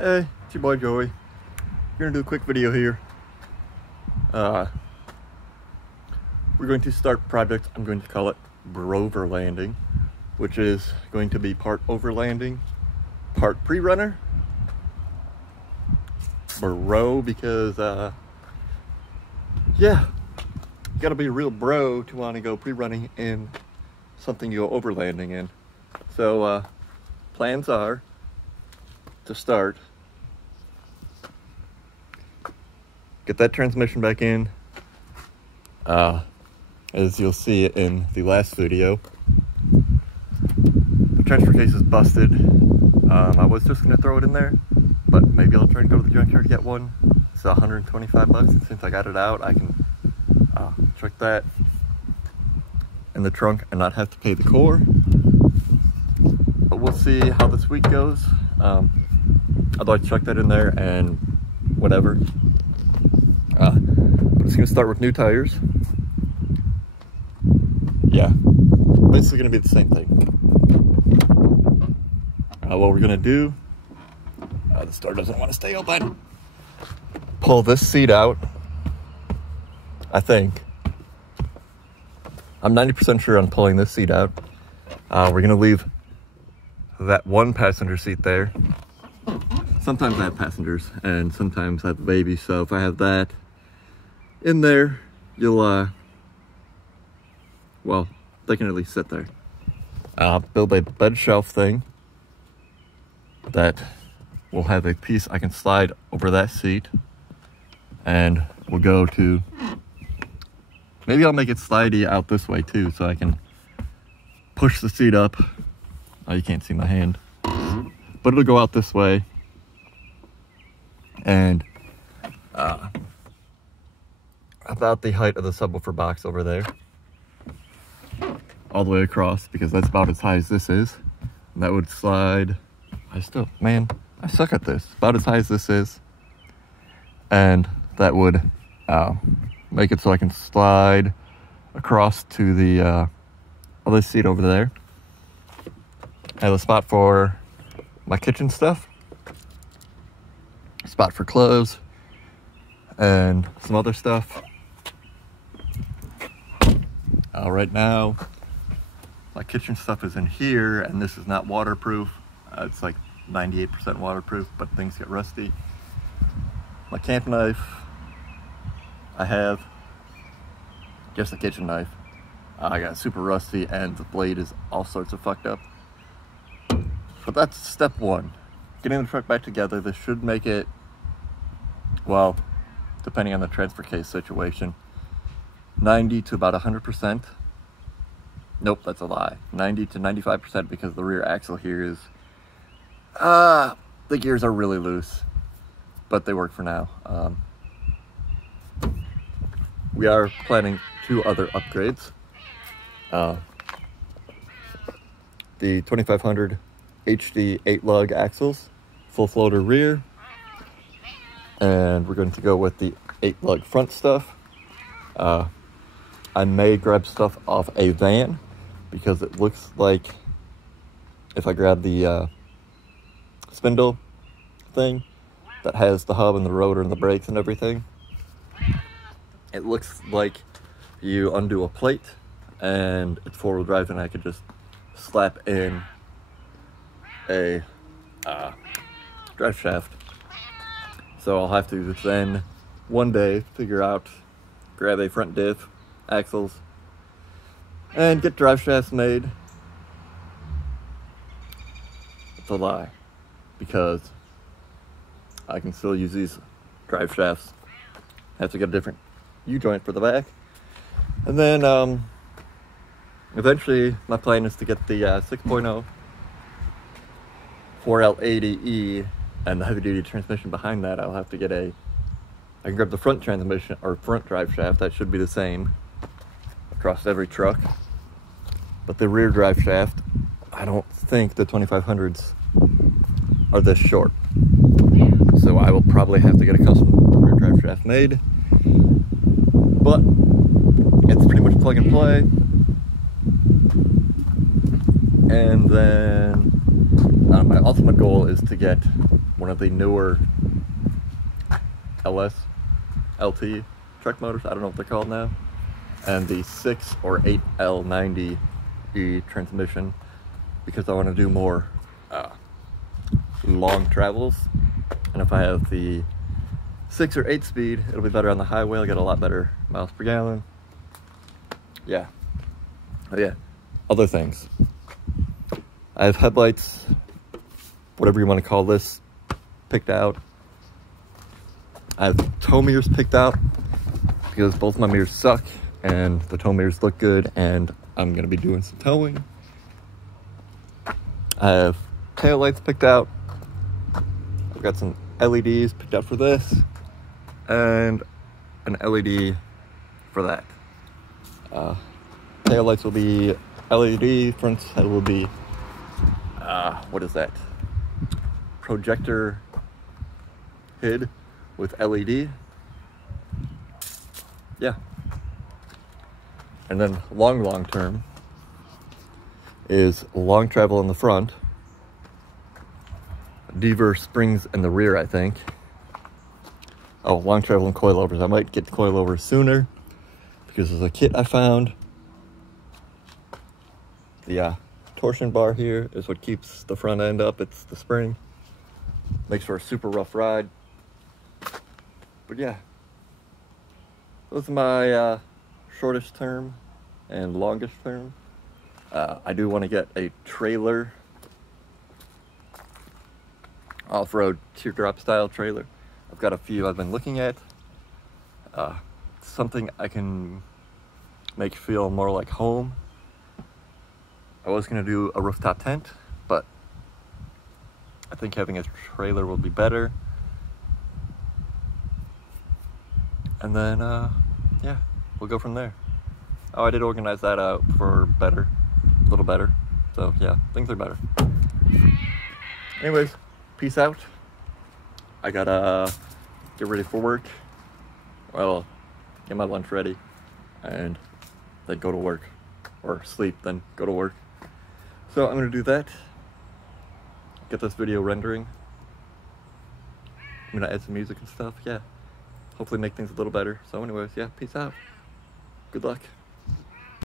Hey, it's your boy Joey. Gonna do a quick video here. We're going to start a project. I'm going to call it overlanding, which is going to be part overlanding, part pre-runner. Bro, because yeah, you gotta be a real bro to want to go pre-running in something you go overlanding in. So plans are to start, get that transmission back in. As you'll see in the last video, the transfer case is busted. I was just gonna throw it in there, but maybe I'll try and go to the junkyard to get one. It's 125 bucks, and since I got it out, I can chuck that in the trunk and not have to pay the core. But we'll see how this week goes. I'd like to chuck that in there and whatever. I'm just gonna start with new tires. Yeah, basically gonna be the same thing. What we're gonna do, the store doesn't want to stay open. Pull this seat out, I think. I'm 90% sure on pulling this seat out. We're gonna leave that one passenger seat there. Sometimes I have passengers and sometimes I have a baby, so if I have that in there, you'll well, they can at least sit there. Build a bed shelf thing that will have a piece I can slide over that seat, and we'll go to, maybe I'll make it slidey out this way too, so I can push the seat up. Oh, you can't see my hand, but it'll go out this way, and about the height of the subwoofer box over there, all the way across, because that's about as high as this is. And that would slide, I suck at this, about as high as this is, and that would make it so I can slide across to the other seat over there. I have a spot for my kitchen stuff, a spot for clothes, and some other stuff. Right now, my kitchen stuff is in here, and this is not waterproof. It's like 98% waterproof, but things get rusty. My camp knife, I have just a kitchen knife. I got super rusty, and the blade is all sorts of fucked up. But that's step one. Getting the truck back together. This should make it, well, depending on the transfer case situation, 90 to about 100%. Nope, that's a lie. 90 to 95%, because the rear axle here is, the gears are really loose, but they work for now. We are planning 2 other upgrades. The 2500 HD 8-lug axles, full floater rear, and we're going to go with the 8-lug front stuff. I may grab stuff off a van, because it looks like if I grab the spindle thing that has the hub and the rotor and the brakes and everything, it looks like you undo a plate and it's 4-wheel drive, and I could just slap in a drive shaft. So I'll have to then one day figure out, grab a front diff, axles, and get drive shafts made. It's a lie, because I can still use these drive shafts. Have to get a different U-joint for the back. And then eventually my plan is to get the 6.0 4L80E and the heavy duty transmission behind that. I'll have to get I can grab the front transmission or front drive shaft. That should be the same across every truck, but the rear drive shaft, I don't think the 2500s are this short, so I will probably have to get a custom rear drive shaft made, but it's pretty much plug and play. And then my ultimate goal is to get one of the newer LT truck motors. I don't know what they're called now. And the 6 or 8L90E transmission, because I want to do more long travels. And if I have the 6 or 8 speed, it'll be better on the highway. I'll get a lot better miles per gallon. Yeah. Oh yeah, other things. I have headlights, whatever you want to call this, picked out. I have tow mirrors picked out because both my mirrors suck and the tow mirrors look good, and I'm going to be doing some towing. I have tail lights picked out. I've got some LEDs picked out for this and an LED for that. Tail lights will be LED, front head will be, what is that? Projector HID with LED. Yeah. And then long term is long travel in the front, Deaver springs in the rear, I think. Oh, long travel and coilovers. I might get the coilovers sooner because there's a kit I found. The torsion bar here is what keeps the front end up. It's the spring. Makes for a super rough ride. But yeah, those are my shortest term and longest term. I do want to get a trailer, off-road teardrop style trailer. I've got a few I've been looking at. Something I can make feel more like home. I was going to do a rooftop tent, but I think having a trailer will be better. And then, yeah, we'll go from there. Oh, I did organize that out for better, a little better. So yeah, things are better. Anyways, peace out. I gotta get ready for work. Well, get my lunch ready and then go to work, or sleep, then go to work. So I'm gonna do that. Get this video rendering. I'm gonna add some music and stuff, yeah. Hopefully make things a little better. So anyways, yeah, peace out. Good luck.